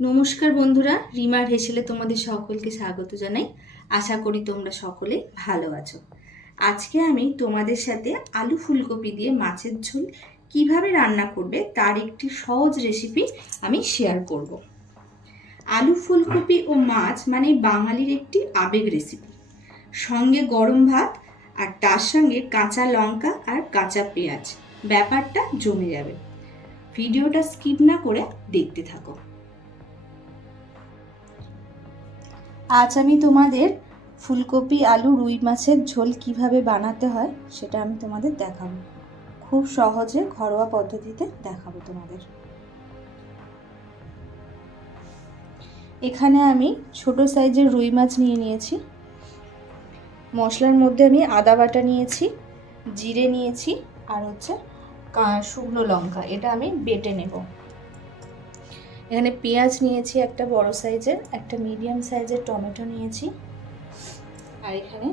নমস্কার বন্ধুরা, রিমার হেসেলে তোমাদের সকলকে স্বাগত জানাই। আশা করি তোমরা সকলে ভালো আছো। আজকে আমি তোমাদের সাথে আলু ফুলকপি দিয়ে মাছের ঝোল কিভাবে রান্না করবে তার একটি সহজ রেসিপি আমি শেয়ার করব। আলু ফুলকপি ও মাছ মানে বাঙালির একটি আবেগ রেসিপি। সঙ্গে গরম ভাত আর তার সঙ্গে কাঁচা লঙ্কা আর কাঁচা পেঁয়াজ, ব্যাপারটা জমে যাবে। ভিডিওটা স্কিপ না করে দেখতে থাকো। আজ আমি তোমাদের ফুলকপি আলু রুই মাছের ঝোল কিভাবে বানাতে হয় সেটা আমি তোমাদের দেখাবো। খুব সহজে ঘরোয়া পদ্ধতিতে দেখাবো তোমাদের। এখানে আমি ছোট সাইজের রুই মাছ নিয়ে নিয়েছি। মশলার মধ্যে আমি আদা বাটা নিয়েছি, জিরে নিয়েছি আর শুকনো লঙ্কা, এটা আমি বেটে নেব। এখানে পেঁয়াজ নিয়েছি একটা বড় সাইজের, একটা মিডিয়াম সাইজের টমেটো নিয়েছি, আর এখানে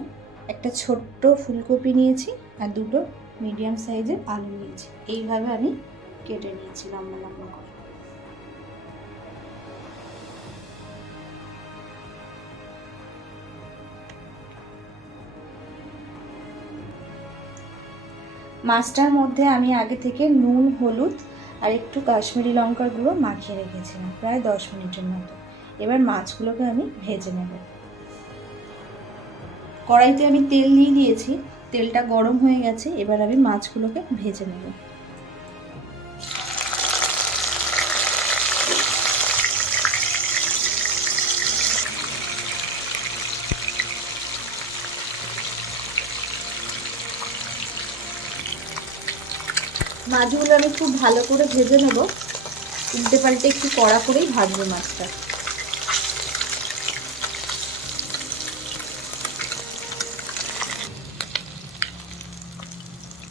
একটা ছোট্ট ফুলকপি নিয়েছি আর দুটো মিডিয়াম সাইজের আলু নিয়েছি। এইভাবে আমি কেটে নিয়েছি লম্বা লম্বা করে। মাছটার মধ্যে আমি আগে থেকে নুন, হলুদ আর একটু কাশ্মীরি লঙ্কার গুঁড়ো মাখিয়ে রেখেছিলাম প্রায় 10 মিনিটের মতো। এবার মাছগুলোকে আমি ভেজে নেব। কড়াইতে আমি তেল দিয়ে দিয়েছি, তেলটা গরম হয়ে গেছে। এবার আমি মাছগুলোকে ভেজে নেব। মাছগুলো আমি খুব ভালো করে ভেজে নেব, উল্টে পাল্টে একটু কড়া করেই ভাজবো মাছটা।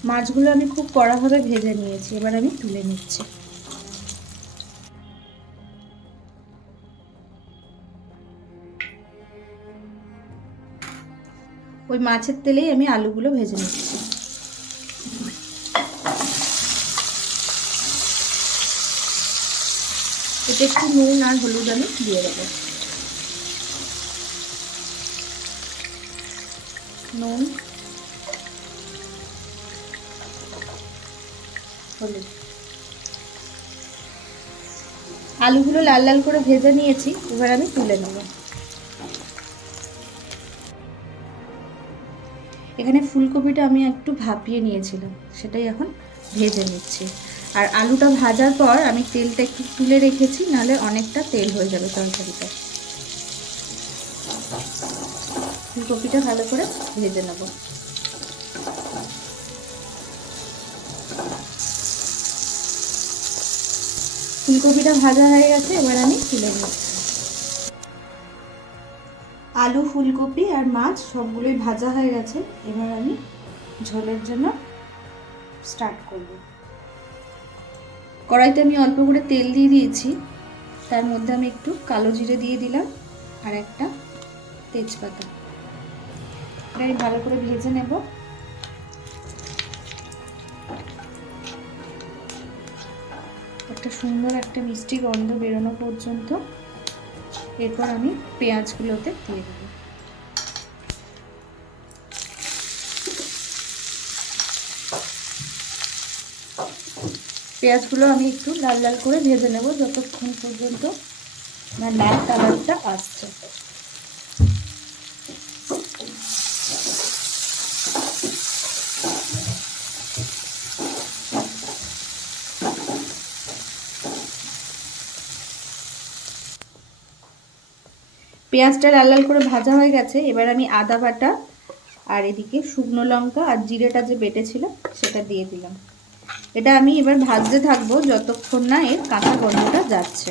মাছগুলো আমি খুব কড়াভাবে ভেজে নিয়েছি, এবার আমি তুলে নিচ্ছি। ওই মাছের তেলেই আমি আলুগুলো ভেজে নিচ্ছি। এতে একটু নুন আর হলুদ আমি দিয়ে দেবো। নুন, হলুদ। আলুগুলো লাল লাল করে ভেজে নিয়েছি, এবার আমি তুলে নেব। এখানে ফুলকপিটা আমি একটু ভাপিয়ে নিয়েছিলাম, সেটাই এখন ভেজে নিচ্ছি। আর আলুটা ভাজার পর আমি তেলটা একটু তুলে রেখেছি, নাহলে অনেকটা তেল হয়ে যাবে তরকারিটা। ফুলকপিটা ভালো করে ভেজে নেব। ফুলকপিটা ভাজা হয়ে গেছে, এবার আমি তুলে নিচ্ছি। আলু, ফুলকপি আর মাছ সবগুলোই ভাজা হয়ে গেছে। এবার আমি ঝোলের জন্য স্টার্ট করব। কড়াইতে আমি অল্প করে তেল দিয়ে দিয়েছি, তার মধ্যে আমি একটু কালো জিরে দিয়ে দিলাম আর একটা তেজপাতা। এটা আমি ভালো করে ভেজে নেব। একটা সুন্দর একটা মিষ্টি গন্ধ বেরোনো পর্যন্ত। এরপর আমি পেঁয়াজগুলোতে দিয়ে দেবো। পেঁয়াজগুলো আমি একটু লাল লাল করে ভেজে নেব যতক্ষণ পর্যন্ত না লাল কালারটা আসছে। পেঁয়াজটা লাল লাল করে ভাজা হয়ে গেছে, এবার আমি আদা বাটা আর এদিকে শুকনো লঙ্কা আর জিরেটা যে বেটেছিল সেটা দিয়ে দিলাম। এটা আমি এবার ভাজতে থাকবো যতক্ষণ না এর কাঁচা গন্ধটা যাচ্ছে।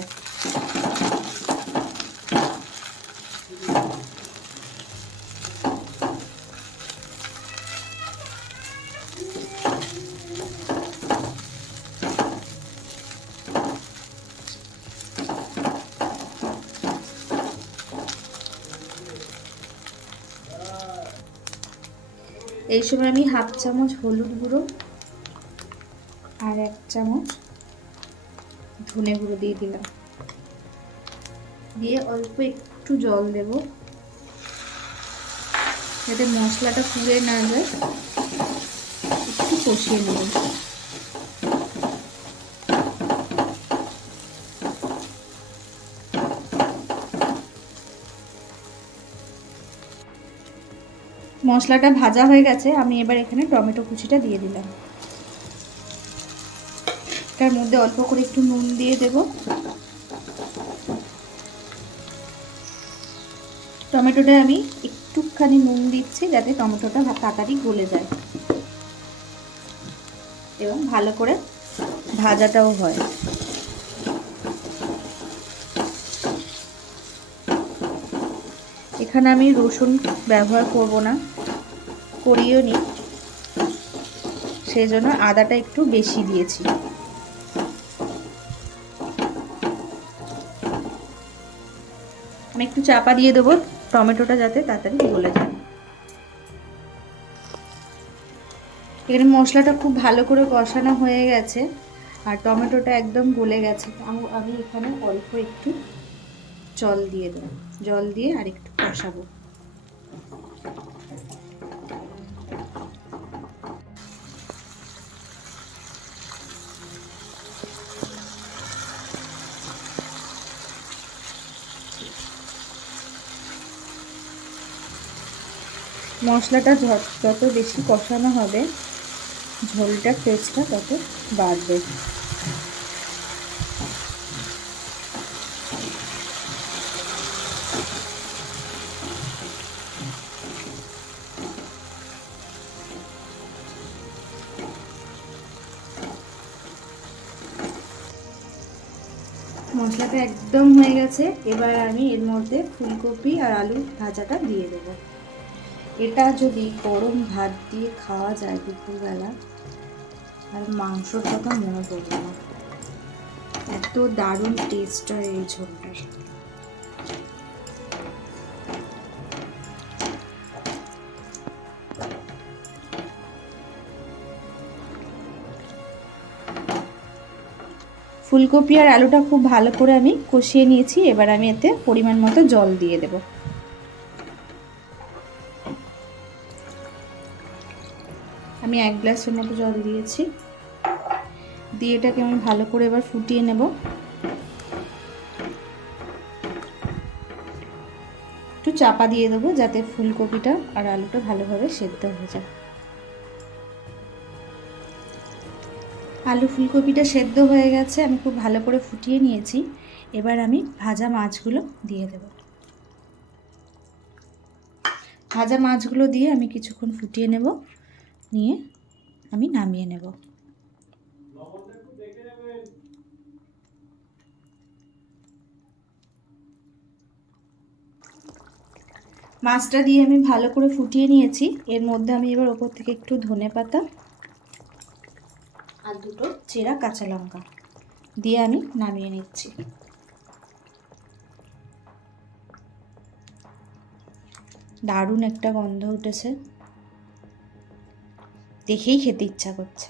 এই সময় আমি হাফ চামচ হলুদ গুঁড়ো আর 1 চামচ ধনে গুঁড়ো দিয়ে দিলাম। দিয়ে অল্প একটু জল দেব যাতে মশলাটা পুড়ে না যায়। একটু কষিয়ে নেব। মশলাটা ভাজা হয়ে গেছে, আমি এবার এখানে টমেটো কুচিটা দিয়ে দিলাম। তার মধ্যে অল্প করে একটু নুন দিয়ে দেব। টমেটোটা আমি একটুখানি নুন দিচ্ছি যাতে টমেটোটা তাড়াতাড়ি গলে যায় এবং ভালো করে ভাজাটাও হয়। এখানে আমি রসুন ব্যবহার করব না, করিও নি, সেই জন্য আদাটা একটু বেশি দিয়েছি। আমি একটু চাপা দিয়ে দেবো টমেটোটা যাতে তাড়াতাড়ি গলে যায়। এখানে মশলাটা খুব ভালো করে কষানো হয়ে গেছে আর টমেটোটা একদম গলে গেছে। আমি এখানে অল্প একটু জল দিয়ে দেবো, জল দিয়ে আর একটু কষাবো। মশলাটা যত বেশি কষানো হবে ঝোলটার টেস্টটা তত বাড়বে। মশলাটা একদম হয়ে গেছে, এবার আমি এর মধ্যে ফুলকপি আর আলু ভাজাটা দিয়ে দেবো। এটা যদি গরম ভাত দিয়ে খাওয়া যায় দুপুরবেলা, আর মাংসর কথা মনে পড়বে না, এত দারুণ টেস্ট হয় এই ঝোলটার। ফুলকপি আর আলুটা খুব ভালো করে আমি কষিয়ে নিয়েছি, এবার আমি এতে পরিমাণ মতো জল দিয়ে দেব। আমি 1 গ্লাসের মতো জল দিয়েছি, দিয়ে এটাকে আমি ভালো করে এবার ফুটিয়ে নেব। একটু চাপা দিয়ে দেবো যাতে ফুলকপিটা আর আলুটা ভালোভাবে সেদ্ধ হয়ে যায়। আলু ফুলকপিটা সেদ্ধ হয়ে গেছে, আমি খুব ভালো করে ফুটিয়ে নিয়েছি। এবার আমি ভাজা মাছগুলো দিয়ে দেব। ভাজা মাছগুলো দিয়ে আমি কিছুক্ষণ ফুটিয়ে নেব, নিয়ে আমি নামিয়ে নেব। মাছটা দিয়ে আমি ভালো করে ফুটিয়ে নিয়েছি। এর মধ্যে আমি এবার ওপর থেকে একটু ধনেপাতা আর 2টো চেরা কাঁচা লঙ্কা দিয়ে আমি নামিয়ে নিচ্ছি। দারুণ একটা গন্ধ উঠেছে, দেখেই খেতে ইচ্ছা করছে।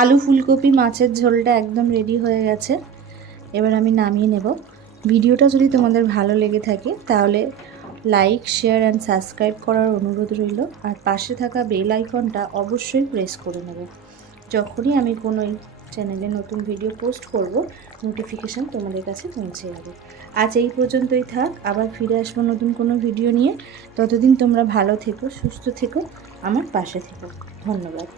আলু ফুলকপি মাছের ঝোলটা একদম রেডি হয়ে গেছে, এবার আমি নামিয়ে নেব। ভিডিওটা যদি তোমাদের ভালো লেগে থাকে তাহলে লাইক, শেয়ার অ্যান্ড সাবস্ক্রাইব করার অনুরোধ রইল, আর পাশে থাকা বেল আইকনটা অবশ্যই প্রেস করে নেবে। যখনই আমি কোনো চ্যানেলে নতুন ভিডিও পোস্ট করব, নোটিফিকেশান তোমাদের কাছে পৌঁছে যাবে। আজ এই পর্যন্তই থাক, আবার ফিরে আসবো নতুন কোনো ভিডিও নিয়ে। ততদিন তোমরা ভালো থেকো, সুস্থ থেকো, আমার পাশে থেকো। ধন্যবাদ।